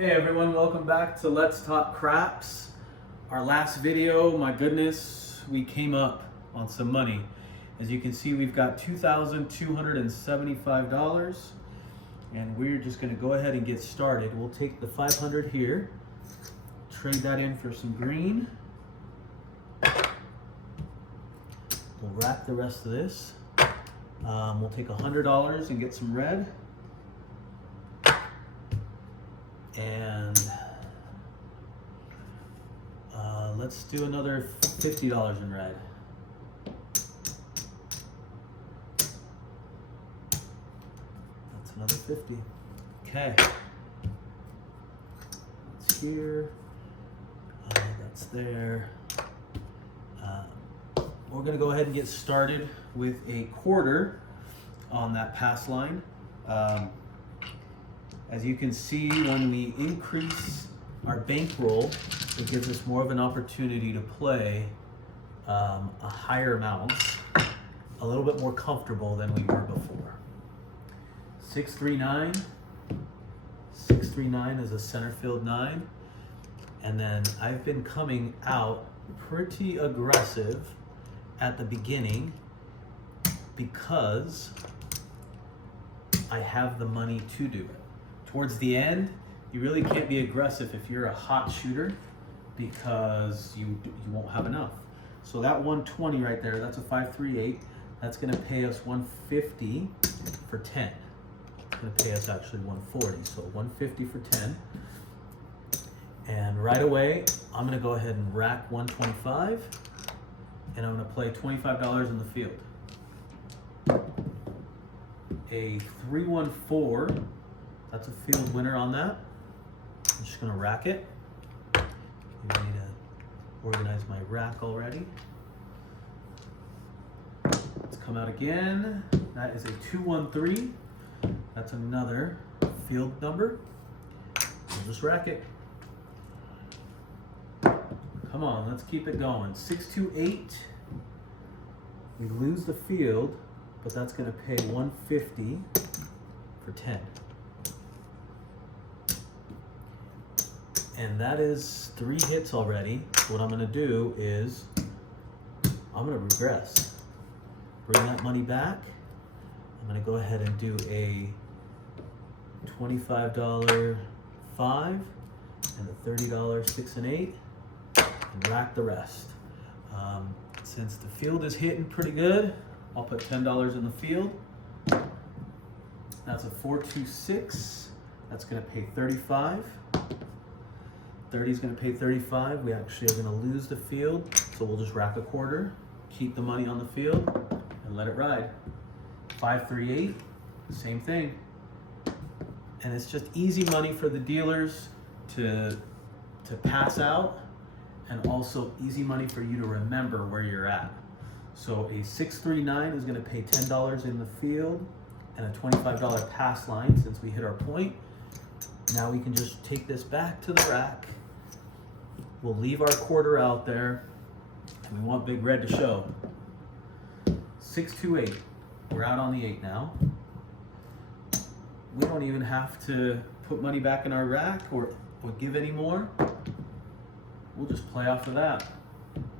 Hey everyone, welcome back to Let's Talk Craps. Our last video, my goodness, we came up on some money. As you can see, we've got $2,275 and we're just gonna go ahead and get started. We'll take the 500 here, trade that in for some green. We'll rack the rest of this. We'll take $100 and get some red. And let's do another $50 in red. That's another 50. Okay. That's here. That's there. We're gonna go ahead and get started with a quarter on that pass line. As you can see, when we increase our bankroll, it gives us more of an opportunity to play a higher amount, a little bit more comfortable than we were before. 639. 639 is a center field 9. And then I've been coming out pretty aggressive at the beginning because I have the money to do it. Towards the end, you really can't be aggressive if you're a hot shooter because you won't have enough. So that 120 right there, that's a 538. That's gonna pay us 150 for 10. It's gonna pay us actually 140, so 150 for 10. And right away, I'm gonna go ahead and rack 125, and I'm gonna play $25 in the field. A 314. That's a field winner on that. I'm just gonna rack it. I need to organize my rack already. Let's come out again. That is a 213. That's another field number. We'll just rack it. Come on, let's keep it going. 628. We lose the field, but that's gonna pay 150 for 10. And that is 3 hits already. What I'm gonna do is, I'm gonna regress. Bring that money back. I'm gonna go ahead and do a $25 5 and a $30 6 and 8 and rack the rest. Since the field is hitting pretty good, I'll put $10 in the field. That's a 426. That's gonna pay 35. 30 is going to pay 35. We actually are going to lose the field, so we'll just rack a quarter, keep the money on the field, and let it ride. 538, same thing. And it's just easy money for the dealers to pass out, and also easy money for you to remember where you're at. So a 639 is going to pay $10 in the field, and a $25 pass line since we hit our point. Now we can just take this back to the rack. We'll leave our quarter out there, and we want Big Red to show. 628, we're out on the 8 now. We don't even have to put money back in our rack or give any more. We'll just play off of that.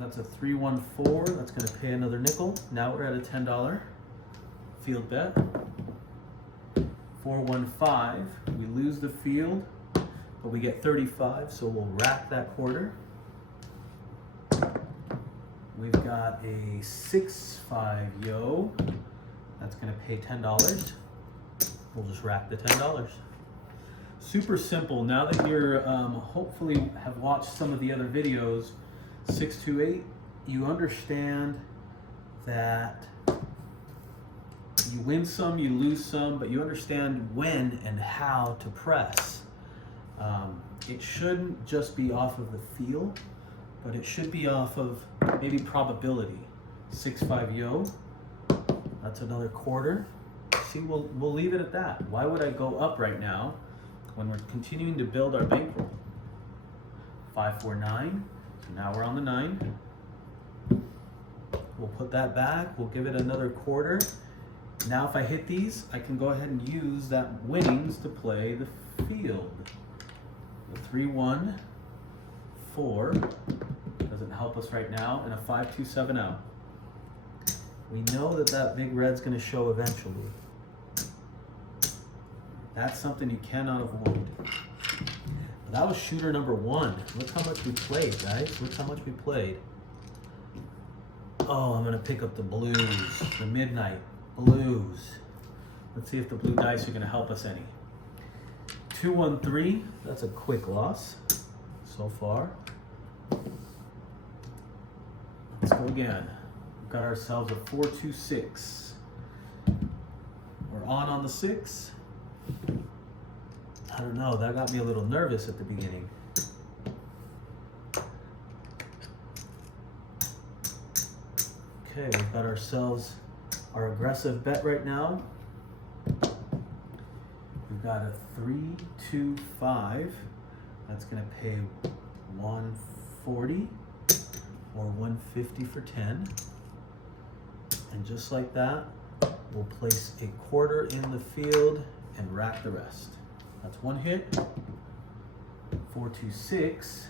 That's a 314, that's gonna pay another nickel. Now we're at a $10 field bet. 415, we lose the field, but we get 35, so we'll rack that quarter. We've got a 6-5 yo. That's gonna pay $10. We'll just rack the $10. Super simple. Now that you're hopefully have watched some of the other videos, 628, you understand that you win some, you lose some, but you understand when and how to press. It shouldn't just be off of the feel, but it should be off of maybe probability. 6-5 yo, that's another quarter. See, we'll leave it at that. Why would I go up right now when we're continuing to build our bankroll? 549, so now we're on the 9. We'll put that back, we'll give it another quarter. Now if I hit these, I can go ahead and use that winnings to play the field. The 3-1, 4 doesn't help us right now, and a 5-2-7 out. We know that that big red's going to show eventually. That's something you cannot avoid. But that was shooter number 1. Look how much we played, guys. Look how much we played. Oh, I'm going to pick up the blues, the midnight blues. Let's see if the blue dice are going to help us any. 2-1-3, that's a quick loss so far. Let's go again. We've got ourselves a 4-2-6. We're on the 6. I don't know, that got me a little nervous at the beginning. Okay, we've got ourselves our aggressive bet right now. We've got a 3-2-5. That's going to pay 140 or 150 for 10. And just like that, we'll place a quarter in the field and rack the rest. That's one hit. 4-2-6.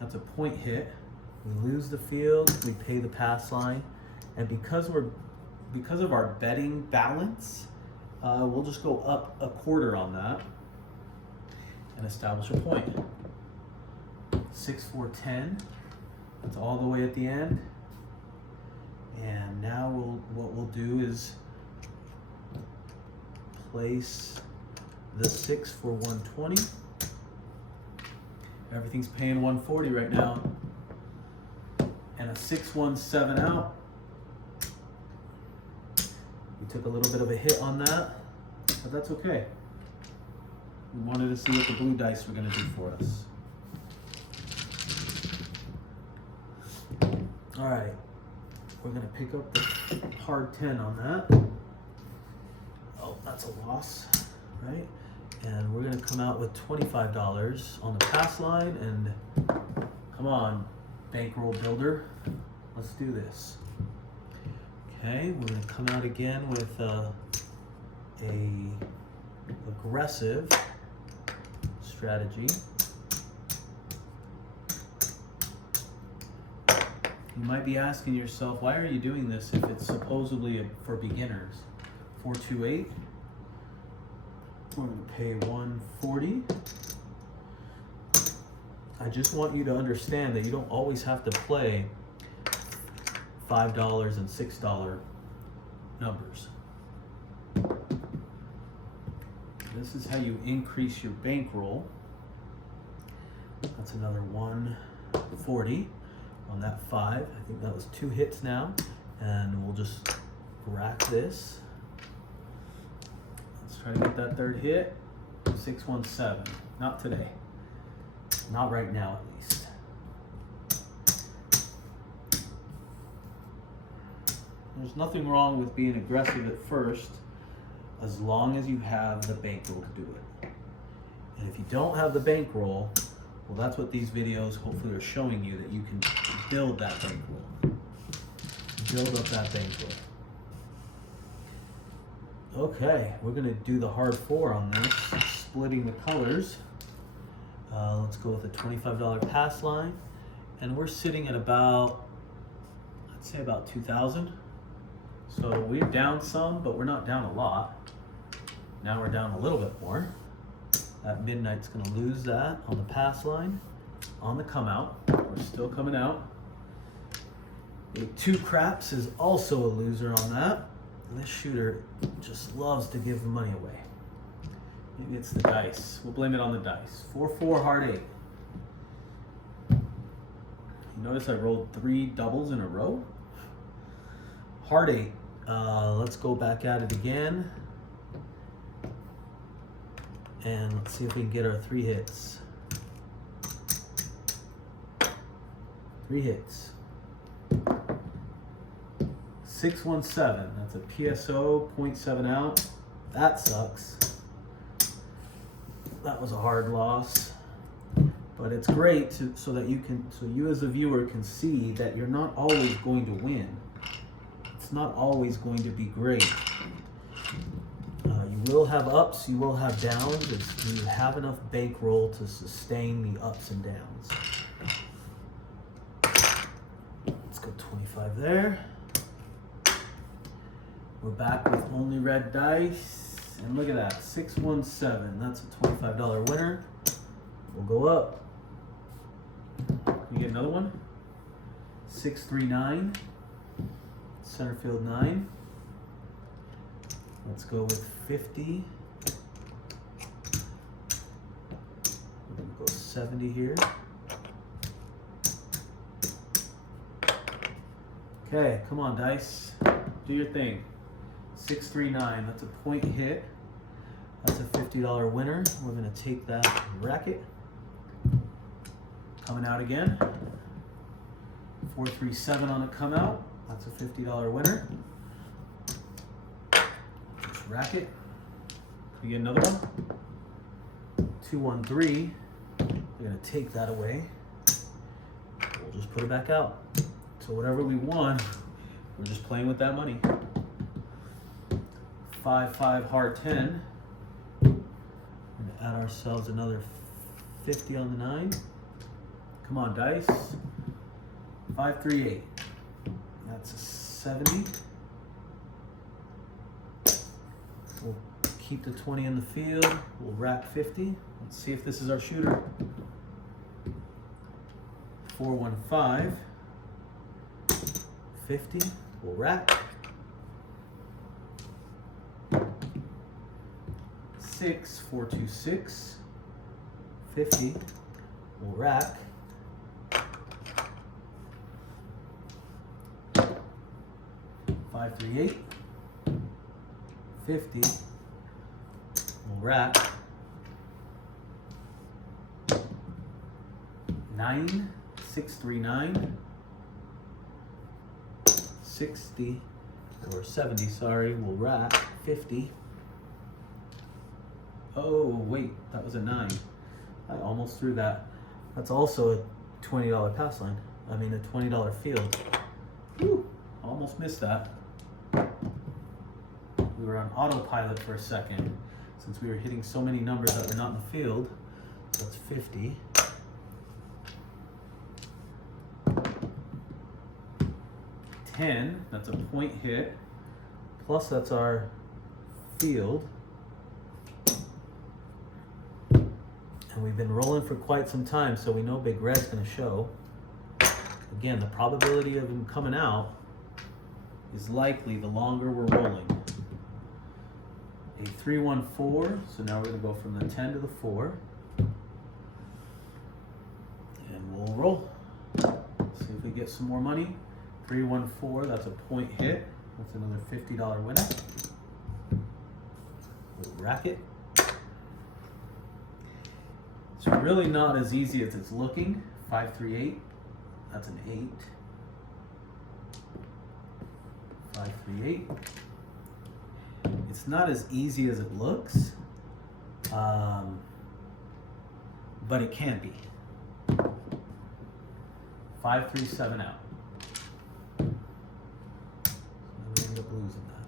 That's a point hit. We lose the field, we pay the pass line, and because of our betting balance, we'll just go up a quarter on that and establish a point. 6-4-10. That's all the way at the end. And now what we'll do is place the 6 for 120. Everything's paying 140 right now. And a 6-1-7 out. We took a little bit of a hit on that, but that's okay. We wanted to see what the blue dice were going to do for us. All right, we're going to pick up the hard 10 on that. Oh, that's a loss, right? And we're going to come out with $25 on the pass line, and come on, bankroll builder, let's do this. Okay, we're going to come out again with a aggressive strategy. You might be asking yourself, why are you doing this if it's supposedly for beginners? 4-2-8. We're going to pay 140. I just want you to understand that you don't always have to play $5 and $6 numbers. This is how you increase your bankroll. That's another 140 on that 5. I think that was 2 hits now, and we'll just rack this. Let's try to get that third hit. 6-1-7. Not today. Not right now, at least. There's nothing wrong with being aggressive at first, as long as you have the bankroll to do it. And if you don't have the bankroll, well, that's what these videos hopefully are showing you, that you can build that bankroll. Build up that bankroll. Okay, we're going to do the hard 4 on this, splitting the colors. Let's go with a $25 pass line. And we're sitting at about, I'd say about 2,000. So we're down some, but we're not down a lot. Now we're down a little bit more. That midnight's gonna lose that on the pass line. On the come out, we're still coming out. The 2 craps is also a loser on that. And this shooter just loves to give the money away. Maybe it's the dice. We'll blame it on the dice. 4-4, hard 8. You notice I rolled 3 doubles in a row? Hard 8. Let's go back at it again. And let's see if we can get our 3 hits. 3 hits. 6-1-7. That's a PSO, 0.7 out. That sucks. That was a hard loss. But it's great so you as a viewer can see that you're not always going to win. It's not always going to be great. You will have ups, you will have downs. Do you have enough bankroll to sustain the ups and downs? Let's go 25 there. We're back with only red dice. And look at that, 617. That's a $25 winner. We'll go up. Can we get another one? 639. Center field 9. Let's go with 50. We're gonna go 70 here. Okay, come on dice, do your thing. 639, that's a point hit. That's a $50 winner. We're gonna take that racket. Coming out again. 437 on a come out. That's a $50 winner. Racket. We get another one. 213. We're gonna take that away. We'll just put it back out. So whatever we won, we're just playing with that money. 5-5 hard 10. We're gonna add ourselves another 50 on the 9. Come on, dice. 538. That's a 70. We'll keep the 20 in the field. We'll rack 50. Let's see if this is our shooter. 415. 50. We'll rack. 6, 426. 50. We'll rack. 538. 50. We'll rack. 9, 639. 60 or 70, sorry, we'll rack. 50. Oh wait, that was a 9. I almost threw that. That's also a $20 pass line. I mean a $20 field. Whew, almost missed that. We were on autopilot for a second since we were hitting so many numbers that were not in the field. So that's 50. That's a point hit. Plus that's our field. And we've been rolling for quite some time, so we know Big Red's gonna show. Again, the probability of him coming out is likely the longer we're rolling. A 314, so now we're gonna go from the 10 to the 4. And we'll roll. See if we get some more money. 314, that's a point hit. That's another $50 winner. We'll rack it. It's really not as easy as it's looking. 538, that's an 8. 538. It's not as easy as it looks, but it can be. 537 out. We end up losing that.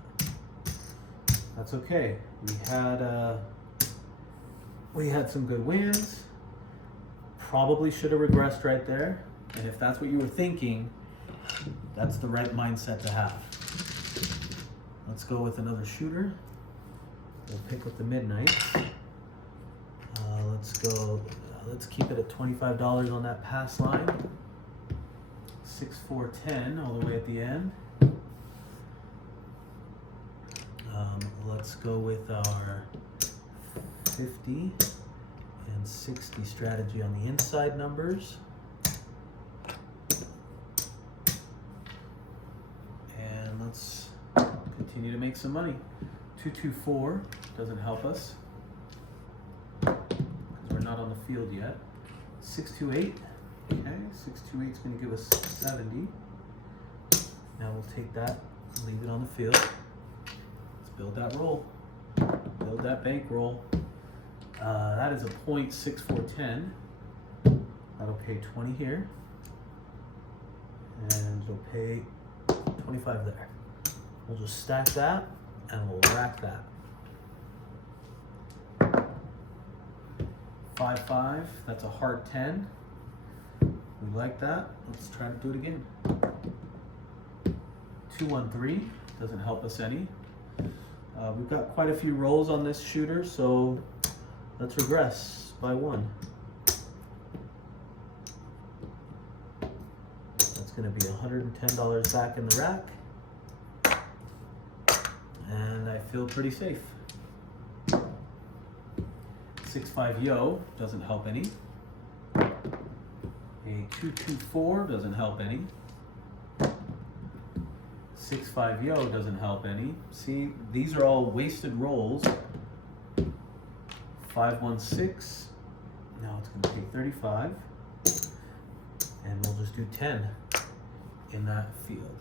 That's okay. We had some good wins. Probably should have regressed right there. And if that's what you were thinking, that's the right mindset to have. Let's go with another shooter. We'll pick up the midnight. Let's keep it at $25 on that pass line. 6-4-10 all the way at the end. Let's go with our 50 and 60 strategy on the inside numbers. And let's continue to make some money. 224 doesn't help us because we're not on the field yet. 628, okay, 628 is going to give us 70. Now we'll take that, leave it on the field. Let's build that roll, build that bank roll. That is a .6410. That'll pay 20 here, and it'll pay 25 there. We'll just stack that and we'll rack that. 5-5, that's a hard 10. We like that. Let's try to do it again. 2-1-3, doesn't help us any. We've got quite a few rolls on this shooter, so let's regress by 1. That's going to be $110 back in the rack. And I feel pretty safe. 6-5 yo, doesn't help any. A 2-2-4 doesn't help any. 6-5 yo doesn't help any. See, these are all wasted rolls. 5-1-6. Now it's going to take 35. And we'll just do 10 in that field.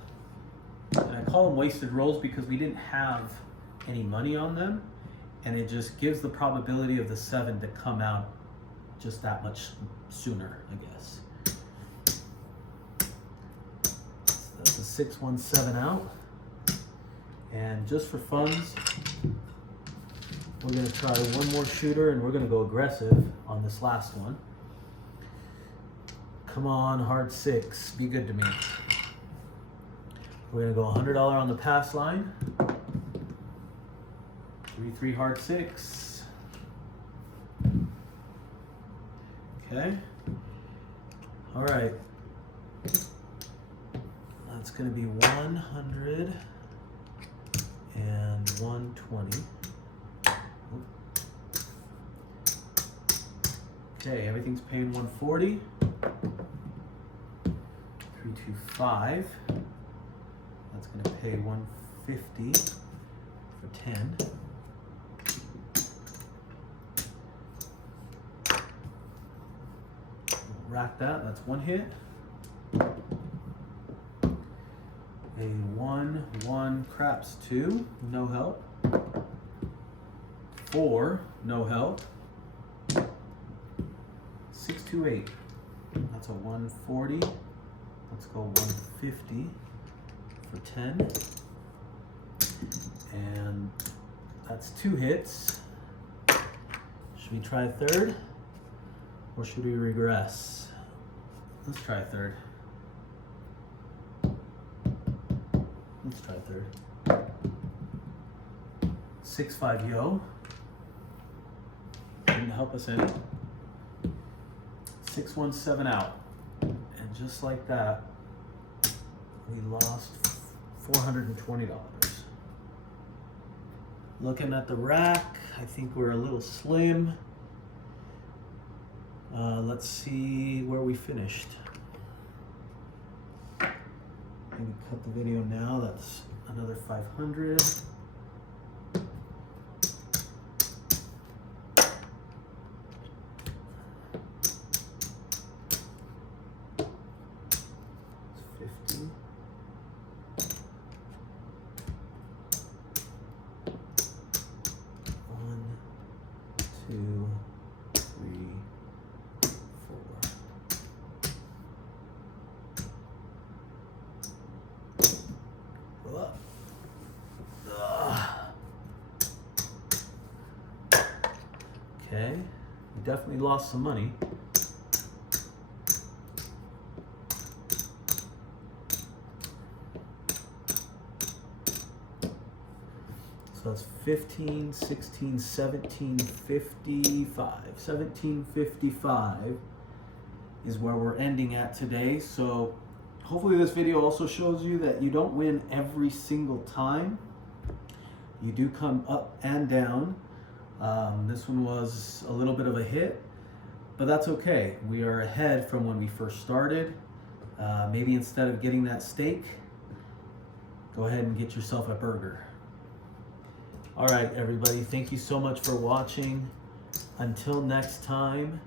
And I call them wasted rolls because we didn't have any money on them. And it just gives the probability of the 7 to come out just that much sooner, I guess. That's a 6-1-7 out. And just for funds, we're going to try one more shooter and we're going to go aggressive on this last one. Come on, hard 6, be good to me. We're going to go $100 on the pass line. 3-3 hard 6. Okay. All right. That's going to be 100 and 120. Okay, everything's paying 140. 3-2-5. That's going to pay 150 for 10. Rack that, that's 1 hit. A 1-1 craps 2, no help. 4, no help. 6-2-8, that's a 140. Let's go 150 for 10. And that's 2 hits. Should we try a third? Or should we regress? Let's try a third. Let's try a third. 6-5 yo. Didn't help us any. 6-1-7 out. And just like that, we lost $420. Looking at the rack, I think we're a little slim. Let's see where we finished. Maybe cut the video now. That's another 500. It's 50. One, two, three. Okay, we definitely lost some money. So that's 15, 16, 17, 55. 1755 is where we're ending at today. So hopefully this video also shows you that you don't win every single time. You do come up and down. This one was a little bit of a hit, but that's okay. We are ahead from when we first started. Maybe instead of getting that steak, go ahead and get yourself a burger. All right, everybody, thank you so much for watching. Until next time,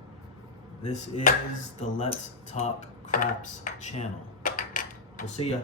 this is the Let's Talk Craps channel. We'll see ya.